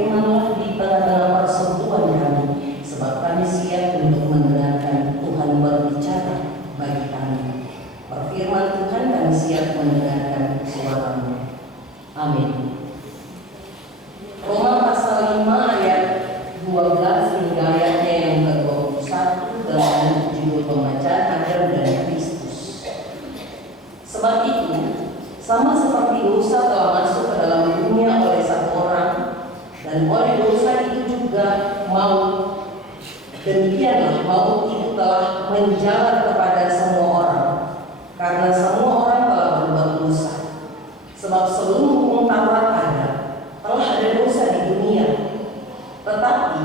berfirmanlah di tengah-tengah persekutuan kami, sebab kami siap untuk mendengarkan Tuhan berbicara bagi kami. Berfirman Tuhan, kami siap mendengarkan suara-Mu. Amin. Roma pasal 5 ayat 12 hingga ayatnya yang ke-21 dengan judul pembacaan Adam dan Kristus. Sebab itu, sama seperti dosa telah masuk ke dalam dunia oleh satu orang, dan oleh dosa itu juga maut, demikianlah maut itu telah menjalar kepada semua orang, karena semua orang telah berbuat dosa. Sebab sebelum hukum Taurat ada, telah ada dosa di dunia. Tetapi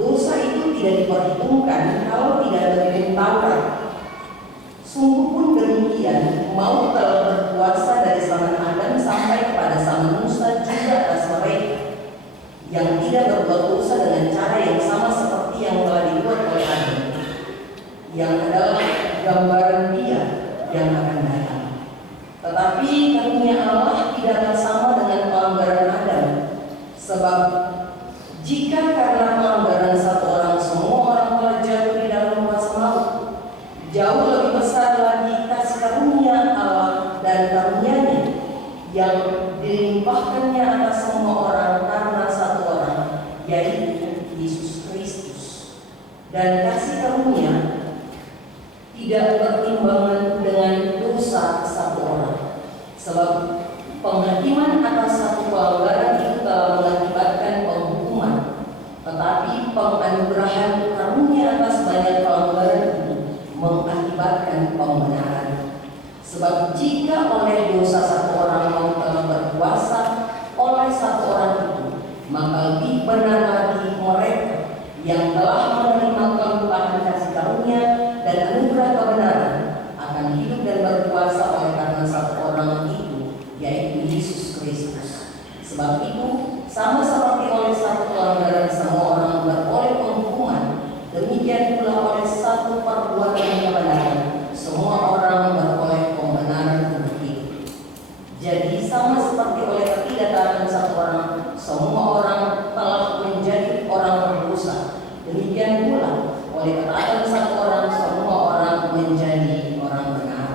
dosa itu tidak diperhitungkan kalau tidak ada hukum Taurat. Sungguh pun demikian, maut telah berkuasa dari zaman Adam sampai kepada zaman Musa juga atas mereka yang tidak berbuat dosa dengan cara yang sama seperti yang telah dibuat oleh Adam, yang adalah gambaran Dia yang akan datang. Tetapi karunia Allah tidaklah sama dengan pelanggaran Adam, sebab jika karena pelanggaran satu orang semua orang telah jatuh di dalam kuasa maut, jauh lebih besar lagi kasih karunia Allah dan karunia-Nya yang dilimpahkannya atas semua orang karena satu orang, yaitu Yesus Kristus. Dan kasih karunia tidak bertimbangan dengan dosa satu orang, sebab penghakiman atas satu pelanggaran itu telah mengakibatkan penghukuman, tetapi penganugerahan karunia atas banyak pelanggaran itu mengakibatkan pembenaran. Sebab jika oleh dosa satu orang maut telah berkuasa oleh satu orang itu, maka lebih benar lagi mereka yang telah menerima kelimpahan kasih karunia dan anugerah kebenaran akan hidup dan berkuasa oleh karena satu orang itu, yaitu Yesus Kristus. Sebab itu, sama seperti oleh satu pelanggaran semua orang beroleh penghukuman, demikian pula oleh satu perbuatan kebenaran semua orang beroleh pembenaran untuk hidup. Jadi sama seperti oleh ketidaktaatan satu orang semua orang telah menjadi orang berdosa, demikian pula oleh ketaatan satu orang semua orang menjadi orang benar.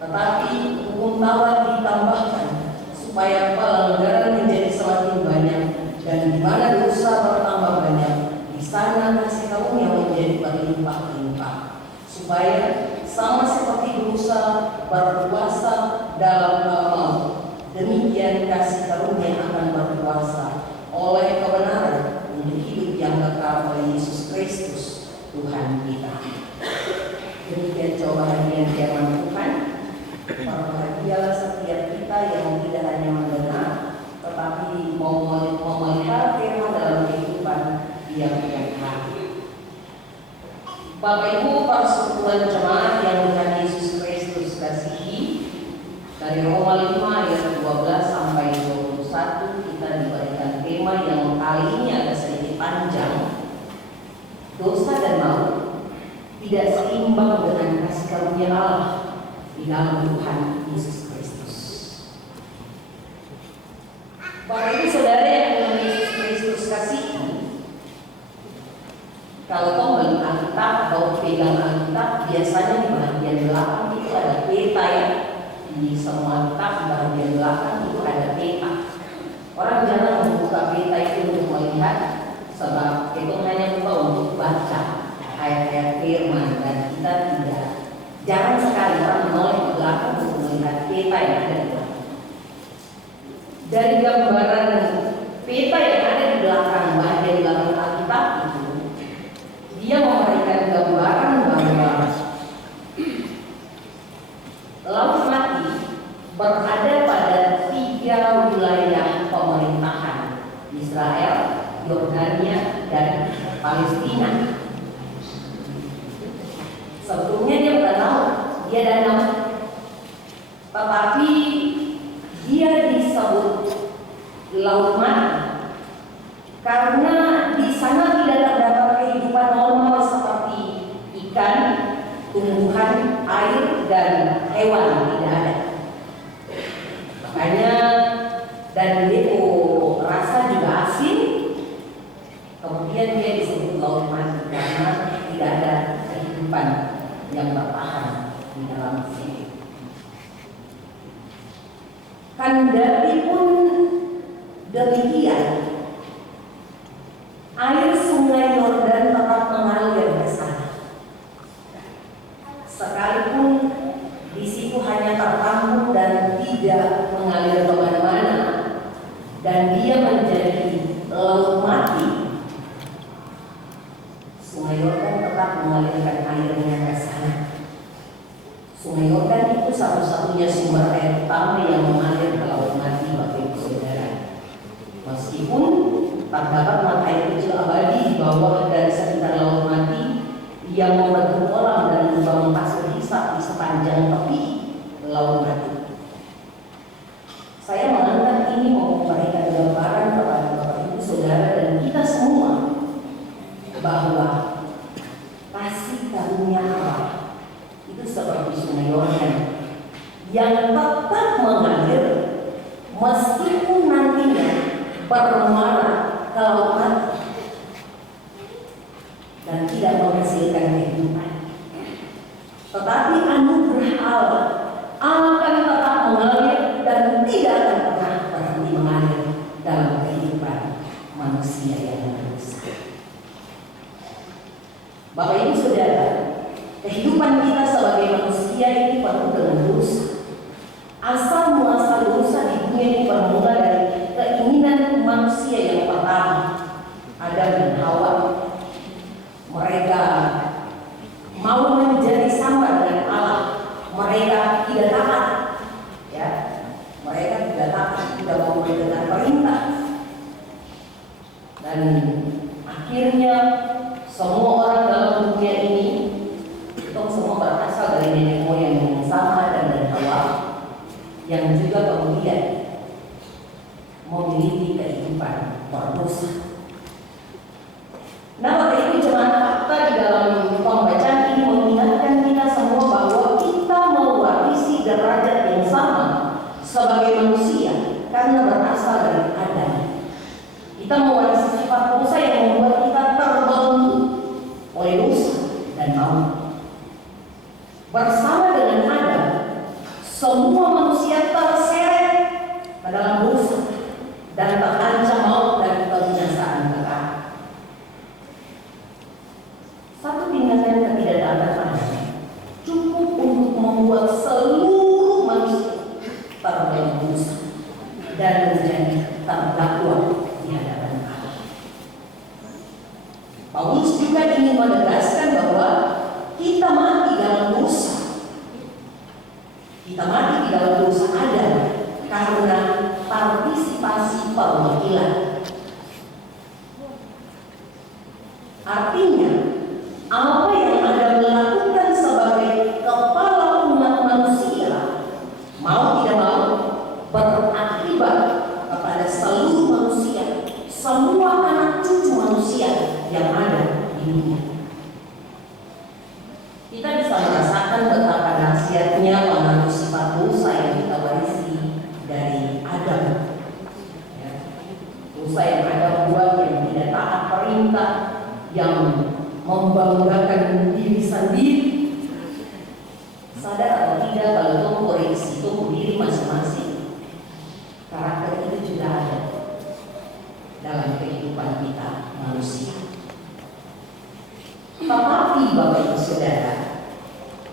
Tetapi hukum Taurat ditambahkan supaya pelanggaran menjadi semakin banyak, dan di mana dosa bertambah banyak, di sana kasih karunia menjadi berlimpah-limpah, supaya sama seperti dosa berkuasa dalam hal maut, demikian kasih karunia akan berkuasa oleh kebenaran untuk hidup yang kekal oleh Yesus Kristus Tuhan kita. Demikian cobaan yang firman Tuhan. Berbahagialah setiap kita yang tidak hanya mendengar, tetapi mau memelihara firman dalam kehidupan tiap-tiap hari. Bapak Ibu, persekutuan jemaat yang Tuhan Yesus Kristus kasihi, dari Roma 5 ayat 12 sampai 21 kita diberikan tema yang kali ini agak sedikit panjang. Dosa dan maut tidak seimbang dengan kasih karunia Allah di dalam Tuhan Yesus Kristus. Bapak Ibu Saudara yang Tuhan Yesus Kristus kasihi, kalau kau beli Alkitab atau pegang Alkitab, biasanya di bagian belakang itu ada peta ya. Di semua Alkitab di bagian belakang itu ada peta. Orang jarang membuka peta itu untuk melihat, sebab itu hanya buka untuk baca ayat-ayat firman, dan kita tidak. Jarang sekali orang menoleh ke belakang untuk melihat peta yang ada di belakang. Dari gambaran peta yang ada di belakang bagian belakang Alkitab itu, dia memberikan gambaran bahwa Laut Mati berada pada 3 wilayah pemerintahan: Israel, Yordania, dan Palestina. Sebelumnya dia bukan laut, dia danau, tetapi dia disebut Laut Mati karena di sana tidak terdapat kehidupan normal seperti ikan, tumbuhan, air, dan hewan, tidak ada. Makanya dan itu rasa juga asin, yang bertahan di dalam hidup. Kendati pun demikian, air sungai Yordan tetap mengalir ke sana. Sekalipun di situ hanya tertampung dan tidak mengalir kemana-mana, dan dia menjadi laut mati, sungai Yordan tetap mengalirkan airnya ke sana. Sungai Yordan itu satu-satunya sumber air utama yang mengalir ke laut mati, Bapak Ibu Saudara. Meskipun terdapat mata air kecil abadi di bawah dan sekitar laut mati yang membentuk kolam dan lubang pasir hisap di sepanjang tepi laut mati. Saya mengangkat ini mau memberikan gambaran kepada Bapak Ibu Saudara dan kita semua bahwa kasih karunia Allah itu seperti sungai Yordan yang tetap mengalir meskipun nantinya bermuara ke laut mati dan tidak menghasilkan kehidupan. Tetapi anugerah Allah akan tetap mengalir dan tidak akan pernah berhenti mengalir dalam kehidupan manusia yang berdosa. Bapak Ibu Saudara, kehidupan kita sebagai manusia ini penuh dengan dosa. Asal muasal dosa di dunia ini bermula dari keinginan manusia yang pertama, Adam dan Hawa. Mereka mau menjadi sama dengan Allah. Mereka tidak taat, ya. Mereka tidak taat, tidak mau mendengar perintah. Dan akhirnya semua orang dalam dunia ini itu semua berasal dari nenek moyang yang sama, Adam dan Hawa, yang juga kemudian memiliki kehidupan berdosa. Nah, Bapak Ibu, jemaat fakta di dalam pembacaan ini mengingatkan kita semua bahwa kita mewarisi derajat yang sama sebagai manusia karena berasal dari Adam. Kita mewarisi sifat dosa yang membuat kita terbelenggu oleh dosa dan maut. Bersama dengan Adam, semua manusia terseret ke dalam dosa dan terancam maut dan kebinasaan kekal. Satu tindakan ketidaktaatan cukup untuk membuat seluruh manusia terbelenggu dosa dan menjadi terdakwa di hadapan Allah. Paulus juga ingin menegaskan bahwa kita mati dalam dosa. Kita mati di dalam dosa Adam karena partisipasi perwakilan. Artinya, apa yang Adam lakukan sebagai kepala umat manusia, mau tidak mau, berakibat kepada seluruh manusia, semua anak cucu manusia yang ada di dunia. Kita bisa merasakan betapa dahsyatnya pengaruh sifat dosa yang kita warisi dari Adam. Ya. Dosa yang Adam buat yang tidak taat perintah, yang membanggakan diri sendiri. Sadar atau tidak, kalau itu koreksi tubuh diri masing-masing, karakter itu juga ada dalam kehidupan kita manusia. Tetapi Bapak Ibu Saudara,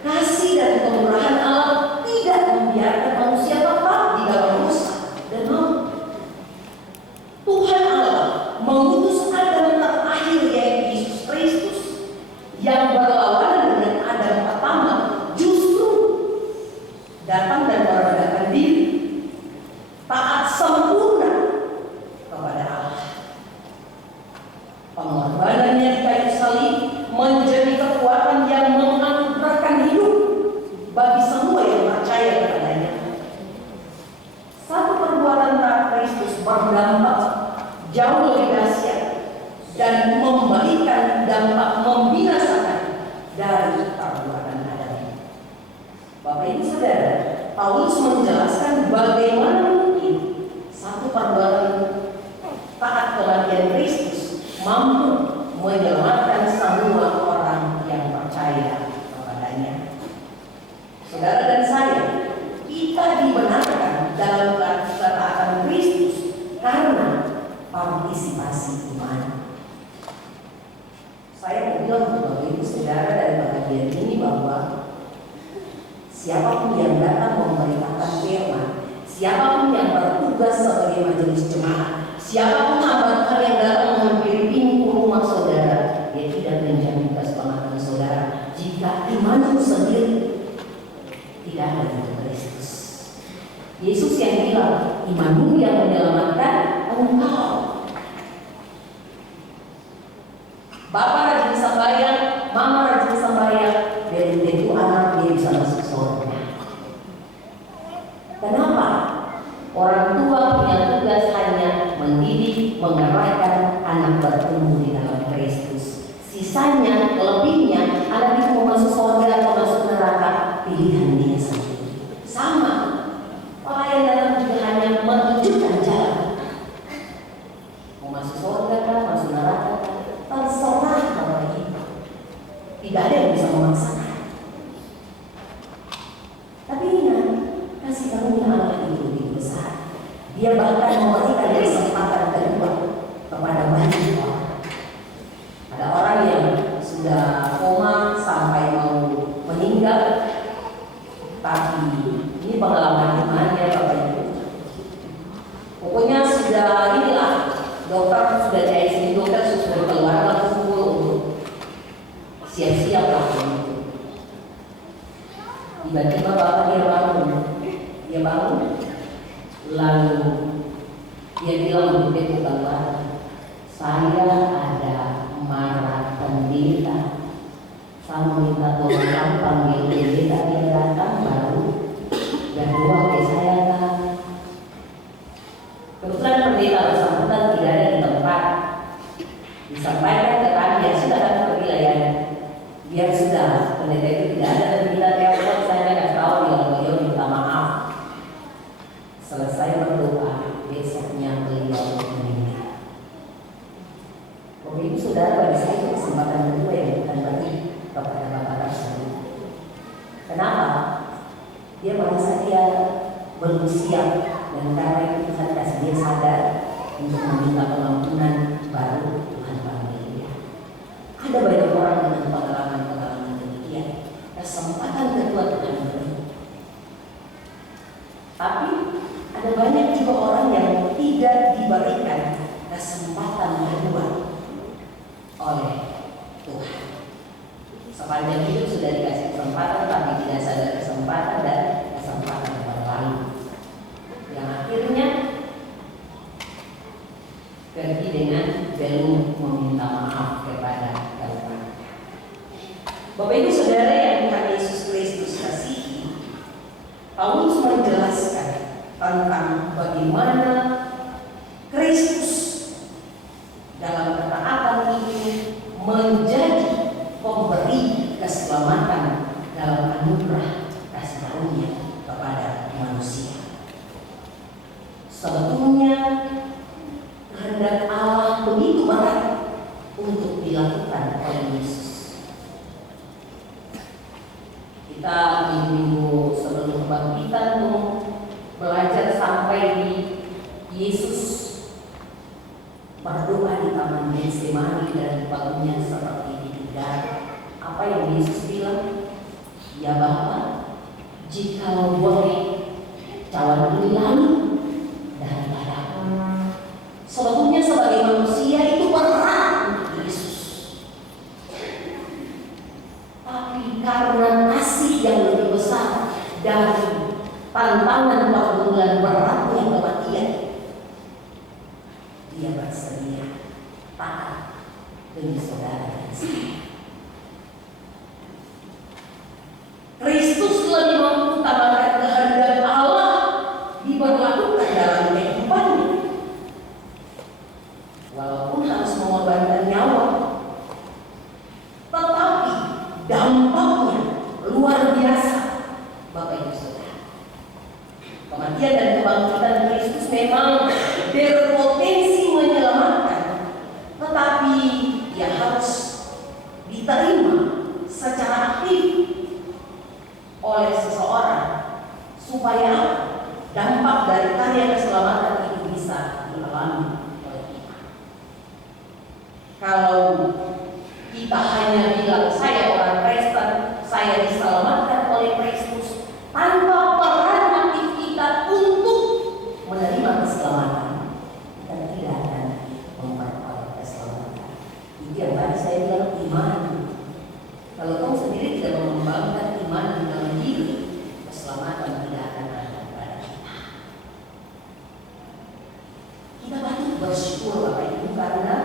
kasih dan kemurahan Allah tidak membiarkan manusia tetap di dalam dosa dan maut. Tuhan Allah mengutus Adam terakhir, yaitu Yesus Kristus, yang berlawanan dengan Adam pertama, justru datang dan merendahkan diri, taat sempurna kepada Allah. Pengorbanannya di kayu salib menjadi kekuatan yang menganugerahkan hidup bagi semua yang percaya kepadanya. Satu perbuatan taat Kristus berdampak jauh lebih dahsyat dan memberikan dampak membinasakan dari perbuatan Adam. Bapak Ibu Saudara, Paulus menjelaskan bagaimana mungkin satu perbuatan taat kematian Kristus mampu menyelamatkan semua orang yang percaya kepadanya. partisipasi iman. Saya mau bilang untuk Bapak Ibu Saudara dari bagian ini bahwa siapapun yang datang memberitakan firman, siapapun yang bertugas sebagai majelis jemaat, siapapun hamba Tuhan yang datang menghampiri pintu rumah saudara, dia tidak menjamin keselamatan saudara jika imanmu sendiri tidak ada untuk Kristus. Yesus yang bilang, imanmu yang menyelamatkan engkau. Bapak rajin sembahyang, mama rajin sembahyang, dan tentu anak dia bisa masuk surga. Kenapa? Orang tua punya tugas hanya mendidik, mengarahkan anak bertumbuh di dalam Kristus. Sisanya, lebihnya, anak itu mau masuk surga atau masuk neraka, pilihan dia sendiri. Sama, pelayan datang juga hanya menunjukkan jalan. Mau masuk surga kan, masuk neraka kan, terserah Bapak Ibu. Tidak ada yang bisa memaksakan. Tapi ingat, kasih karunia Allah itu lebih besar. Dia bahkan memberikan kesempatan kedua kepada banyak orang. Ada orang yang sudah koma sampai mau meninggal, tapi ini pengalaman imannya Bapak Ibu. Pokoknya sudah inilah, dokter sudah di ICU, dokter sudah keluar kumpul untuk siap-siap lah itu. Tiba-tiba Bapak dia bangun, lalu dia bilang untuk itu bahwa saya ada marah pendeta, saya minta tolong kamu panggil pendeta, dia datang baru dan doa ke saya kan. Kebetulan pendeta bersangkutan tidak ada di tempat, disampaikan ke kami, ya sudah kami pergi lah ya, biar sudah pendeta itu tidak ada dan kita telepon, saya nggak tahu bilang beliau minta maaf. Selesai berdoa, besoknya beliau meninggal. Bapak Ibu Saudara, bagi saya itu kesempatan kedua yang bukan bagi kepada Bapak tersebut. Kenapa? Dia merasa dia belum siap, dan karena itu Tuhan kasih dia sadar untuk meminta pengampunan, baru Tuhan panggil dia. Ada banyak orang dengan pengalaman-pengalaman demikian. Kesempatan kedua Tuhan beri. Tapi ada banyak juga orang yang tidak diberikan kesempatan kedua oleh Tuhan. Sepanjang hidup sudah dikasih kesempatan, tapi tidak sadar kesempatan dan kesempatan berlalu. Yang akhirnya pergi dengan belum meminta maaf kepada Tuhan. Bapak Ibu Saudara yang Tuhan Yesus Kristus kasihi, Paulus menjelaskan tentang bagaimana Kristus dalam ketaatan itu menjadi pemberi keselamatan dalam anugerah kasih karunia kepada manusia. Sebetulnya kehendak Allah begitu berat untuk dilakukan oleh Yesus. Kita minggu sebelum kebangkitan belajar sampai di Yesus berdoa di taman Getsemani dan bangunnya seperti ditinggal. Apa yang Yesus bilang? Ya Bapa, jika boleh, cawan ini lalu daripadaku. Sebetulnya sebagai manusia itu berat untuk Yesus. Tapi karena kasih yang lebih besar dari tantangan pergumulan beratnya kematian, dia bersedia taat demi saudara dan saya. Kristus lebih mengutamakan kehendak Allah diberlakukan dalam kehidupannya, walaupun harus mengorbankan nyawa, tetapi dampaknya luar biasa. Bapak Ibu Saudara, kematian dan kebangkitan Kristus memang berpotensi menyelamatkan, tetapi dia harus Kalau kita hanya bilang saya orang Kristen, saya diselamatkan oleh Kristus, tanpa peran aktif kita untuk menerima keselamatan, kita tidak akan memperoleh keselamatan. Itu yang tadi saya bilang iman. Kalau kamu sendiri tidak mengembangkan iman di dalam diri, keselamatan tidak akan ada pada kita. Kita patut bersyukur Bapak Ibu karena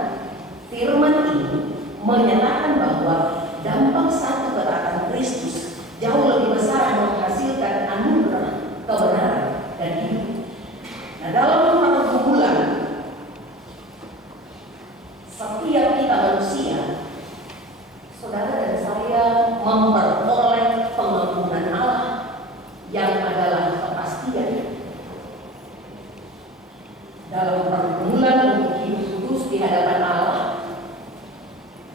firman ini menyatakan bahwa dampak satu ketaatan Kristus jauh lebih besar menghasilkan anugerah, kebenaran, dan hidup. Nah, dalam beberapa bulan, setiap kita manusia, saudara dan saya memperoleh pengampunan Allah yang adalah kepastian. Dalam pergumulan untuk hidup kudus di hadapan Allah,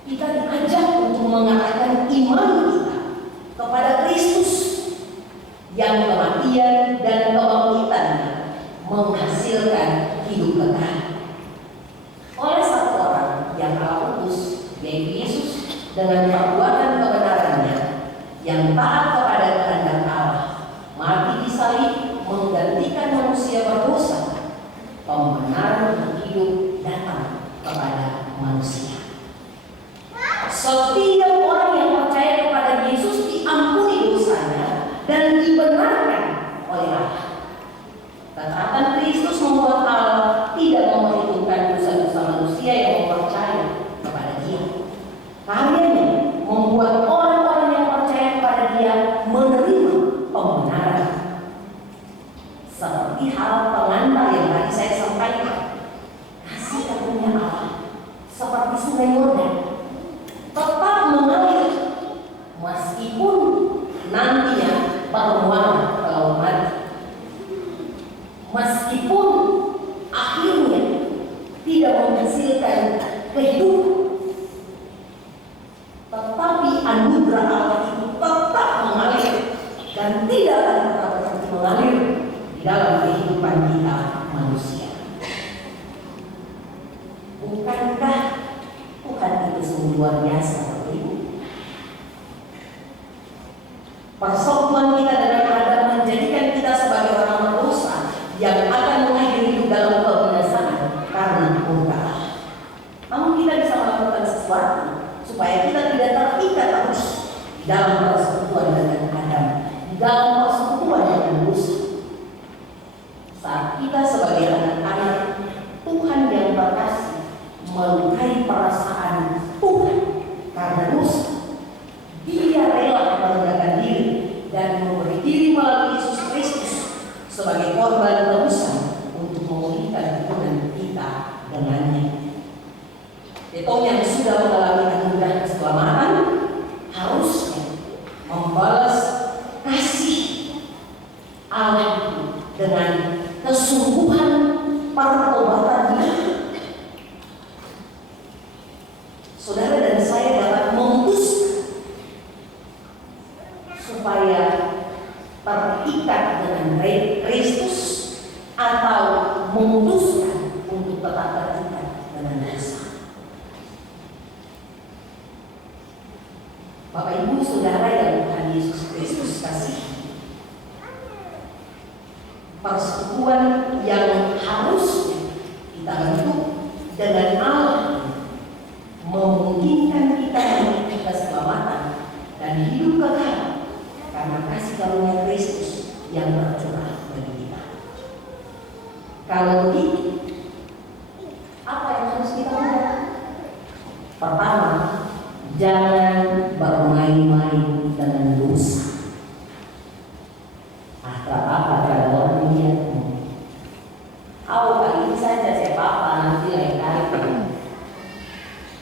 kita diajak untuk mengarahkan iman kita kepada Kristus yang kematian dan kebangkitannya menghasilkan hidup kekal. Oleh satu orang yang Allah utus, yaitu Yesus, dengan perbuatan kebenarannya yang taat kepada kehendak Allah, mati di salib menggantikan manusia berdosa, pembenaran untuk hidup datang kepada manusia. Setiap orang yang percaya kepada Yesus diampuni dosanya dan dibenarkan oleh Allah. Ketaatan Kristus membuat Allah tidak memperhitungkan dosa-dosa manusia yang percaya kepada Dia. Karyanya membuat orang-orang yang percaya kepada Dia menerima pembenaran. Seperti hal pengantar yang tadi saya sampaikan, kasih karunia Allah seperti sungai Yordan tetap mengalir meskipun nantinya bermuara ke laut mati, meskipun akhirnya tidak menghasilkan kehidupan, tetapi anugerah Allah itu tetap mengalir dan tidak akan pernah berhenti mengalir di dalam kehidupan kita manusia. Bukankah Tuhan itu sungguh luar biasa, Bapak Ibu? Persekutuan kita dengan Adam menjadikan kita sebagai orang berdosa yang akan mengakhiri hidup dalam kebinasaan karena murka Allah. Namun kita bisa melakukan sesuatu supaya kita tidak terikat terus di dalam persekutuan dengan Adam, di dalam persekutuan dengan dosa. Saat kita sebagai anak-anak Tuhan yang berkasih melukai perasaan Tuhan karena dosa, Dia rela merendahkan diri dan memberi diri melalui Yesus Kristus sebagai korban tebusan untuk memulihkan hubungan kita dengannya. Itu yang sudah mengalami anugerah keselamatan harusnya membalas kasih Allah dengan kesungguhan pertobatannya. Saudara dan saya dapat memutuskan supaya terikat dengan Kristus atau memutuskan untuk tetap terikat dengan dosa. Bapak Ibu Saudara yang Tuhan Yesus Kristus kasih, persekutuan yang harusnya kita bentuk dengan Allah memungkinkan kita memiliki keselamatan dan hidup kekal karena kasih karunia Kristus yang tercurah bagi kita. Kalau begitu, apa yang harus kita lakukan? Pertama, jangan bermain-main dengan dosa. Apa ada orang melihatmu? Kali ini saja saya apa nanti lain kali.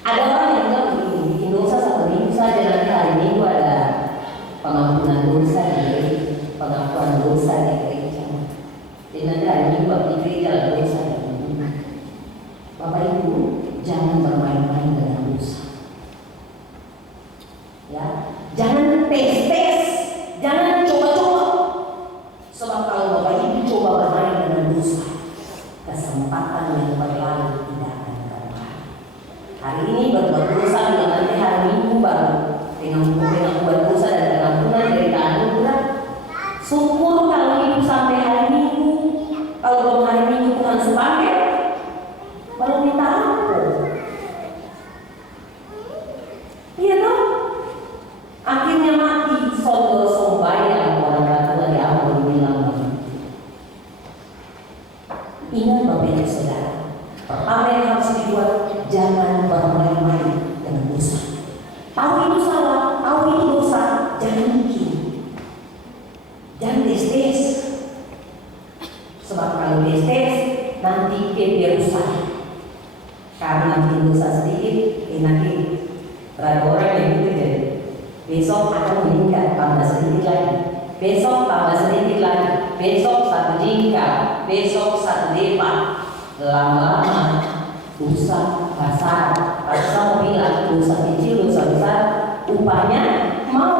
Ada orang yang bilang begini, bikin dosa satu minggu saja, nanti hari Minggu ada pengampunan dosa di gereja, pengakuan dosa di gereja. Jadi nanti hari Minggu di gereja ada dosa di gereja. Bapak Ibu, jangan bermain-main dengan dosa. Hari ini berbuat dosa, bila nanti hari Minggu baru dengan buat dosa dan pengampunan dari anugerah. Syukur kalau hidup sampai hari Minggu. Kalau belum hari Minggu Tuhan sepanggil, baru minta ampun. Iya dong. Akhirnya mati sombong sombayang orang tua diampun bilang. Ingat Bapak Ibu Saudara, pertama yang harus dibuat, jangan bermain-main dengan dosa. Tahu itu salah, tahu itu dosa, jangan bikin. Jangan tes-tes. Sebab kalau tes-tes, nanti dia rusak. Karena nanti dosa sedikit, nanti ada orang yang gitu jadi. Besok akan meningkat, tambah sedikit lagi. Besok tambah sedikit lagi. Besok 1 jingkar, besok 1 depak. Lama-lama dosa besar. Rasa mau bilang dosa kecil, dosa besar, upahnya mau.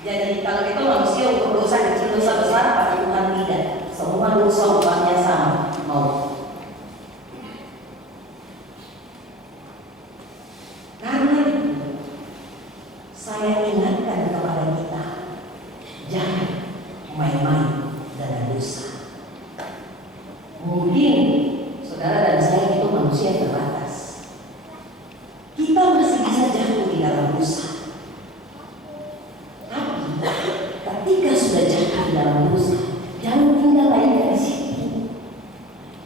Jadi kalau itu manusia ukur dosa kecil, dosa besar, pada Tuhan tidak. Semua dosa upahnya sama, mau. Karena saya ingatkan kepada kita, jangan main-main dengan dosa. Mungkin saudara dan saya itu manusia terbatas. Kita masih bisa jatuh di dalam dosa. Tapi ketika sudah jatuh di dalam dosa, jangan tinggal lagi di situ.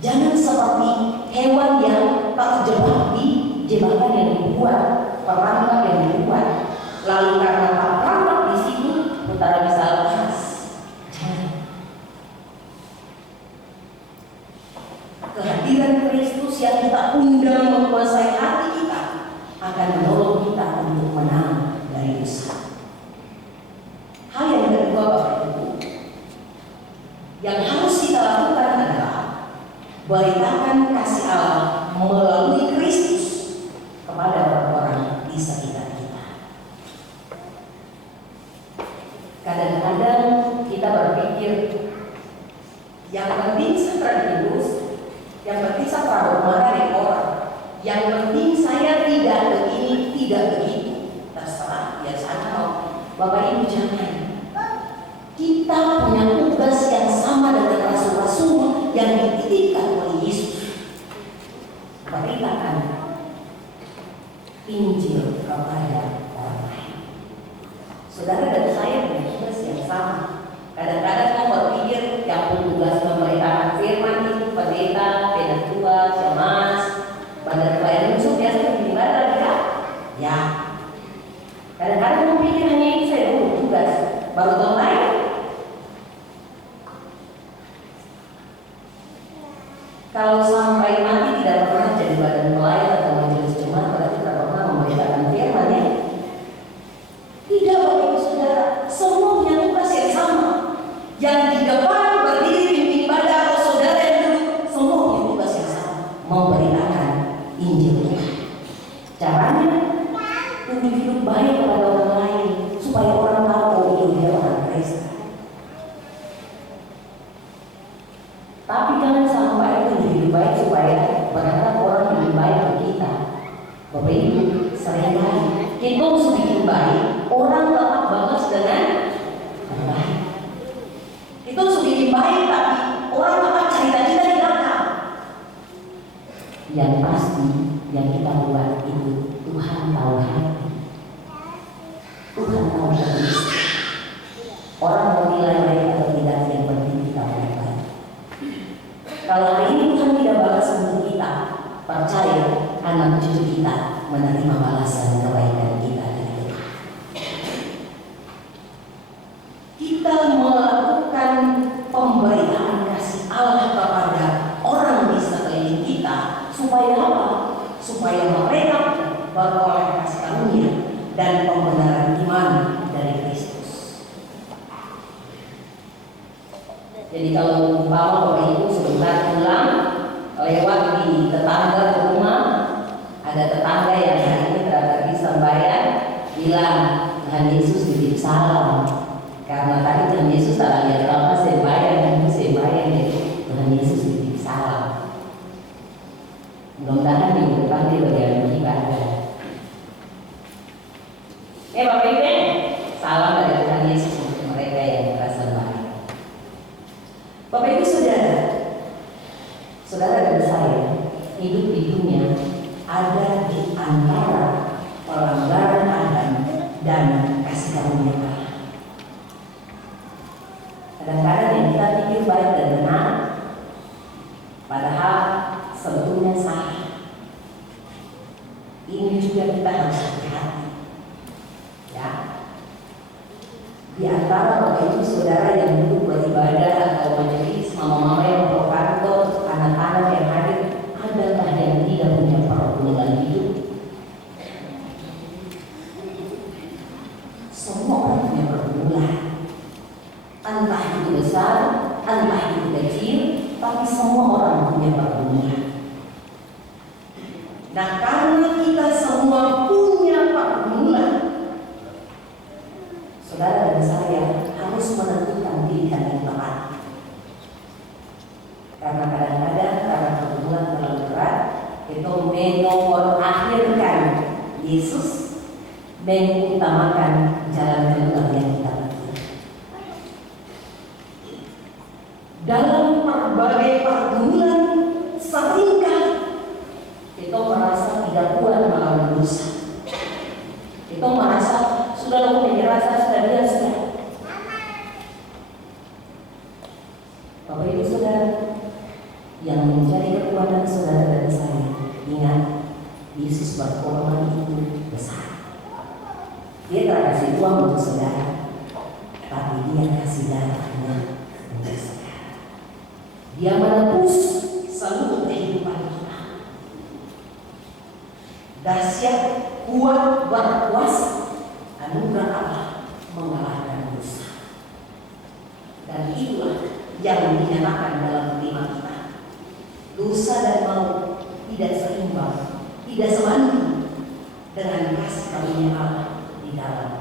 Jangan seperti hewan yang terjebak di jebakan yang dibuat, perangkap yang dibuat. Lalu karena terperangkap di situ, utara bisa lepas. Kehadiran Kristus yang kita undang menguasai hati kita akan menolong kita untuk menang dari dosa. Hal yang kedua Bapak Ibu, yang harus kita lakukan adalah beritakan kasih Allah melalui Kristus kepada orang-orang di sekitar kita. Kadang-kadang kita berpikir yang penting strategis, yang penting saya prabowo marah dari orang, yang penting saya tidak begini, tidak begitu. Terserah, ya sana mau. Bapak Ibu jangan. Kita punya tugas yang sama dengan rasul-rasul yang dititipkan oleh Yesus. Beritakan Injil kepada orang lain. Saudara dan saya punya tugas yang sama. Kadang-kadang mau berpikir yang tugas memberitakan firman itu pendeta, penatua, jemaat, bandar pelayan musuh biasanya di mana ya? Ya. Kadang-kadang mau pikir hanya itu saya tugas. Baru tahun lain. Kalau sampai mati tidak pernah jadi badan pelayan atau majelis jemaat, berarti tidak pernah memberitakan firman ya? Tidak Bapak Ibu Saudara, semua punya tugas yang sama. Yang di depan berdiri pimpin ibadah atau saudara yang duduk, semua punya tugas yang sama, memberitakan Injil Tuhan. Caranya tunjuk hidup baik kepada orang lain supaya orang tahu itu dia orang Kristen. Tapi jangan sampai tunjuk hidup baik supaya berharap orang lebih baik ke kita. Bapak Ibu, seringkali kita sedikit baik, orang tetap bagus dengan baik. Itu sedikit baik, tapi orang tetap cerita kita di belakang. Yang pasti, yang kita buat itu Tuhan tahu hati. Tuhan tahu hati. Orang mau nilai baik atau tidak, yang penting kita baik. Kalau hari ini Tuhan tidak balas untuk kita, percaya anak cucu kita menerima balasan kebaikan kita dari Tuhan. Kita melakukan pemberitaan kasih Allah kepada orang di sekeliling kita supaya apa? Supaya mereka beroleh kasih karunia dan pembenaran iman dari Kristus. Jadi kalau umpama Bapak Ibu sebentar pulang lewat di tetangga rumah, ada tetangga yang hari ini tadi sembahyang bilang Tuhan Yesus titip salam. Karena tadi Tuhan Yesus tak lihat apa sembahyang jadi Tuhan Yesus titip salam. Mudah-mudahan pemilihan minggu depan di bagian ibadah. Bapak Ibu, salam dari Tuhan Yesus untuk mereka yang merasa baik. Bapak Ibu Saudara, saudara dan saya hidup di dunia ada di antara pelanggaran Adam dan kasih karunia Allah. Kadang-kadang yang kita pikir baik dan benar, padahal sebetulnya salah. Ini juga kita harus hati-hati. Ya, di antara Bapak Ibu Saudara yang duduk beribadah atau majelis, mama-mama yang pro kantor, anak-anak yang hadir, adakah yang tidak punya pergumulan hidup? Semua orang punya pergumulan, entah itu besar, entah itu kecil, tapi semua orang punya pergumulan. Nah, karena kita semua punya pergumulan, saudara dan saya harus menentukan pilihan yang tepat. Karena kadang-kadang karena pergumulan terlalu berat, itu menomor akhirkan Yesus, mengutamakan jalan keluar yang kita pilih. Dalam berbagai pergumulan, seringkali kita merasa tidak kuat melawan dosa. Kita merasa sudah aku merasa sudah biasa. Bapak Ibu Saudara, yang menjadi kekuatan saudara dan saya, ingat, Yesus berkorban itu besar. Dia tidak kasih uang untuk saudara, tapi dia kasih darahnya untuk saudara. Dia menebus seluruh kehidupan kita. Dahsyat, kuat, berkuasa, anugerah Allah mengalahkan dosa. Dan itulah yang dinyatakan dalam firman kita. Dosa dan maut tidak seimbang, tidak sebanding dengan kasih karunia Allah di dalam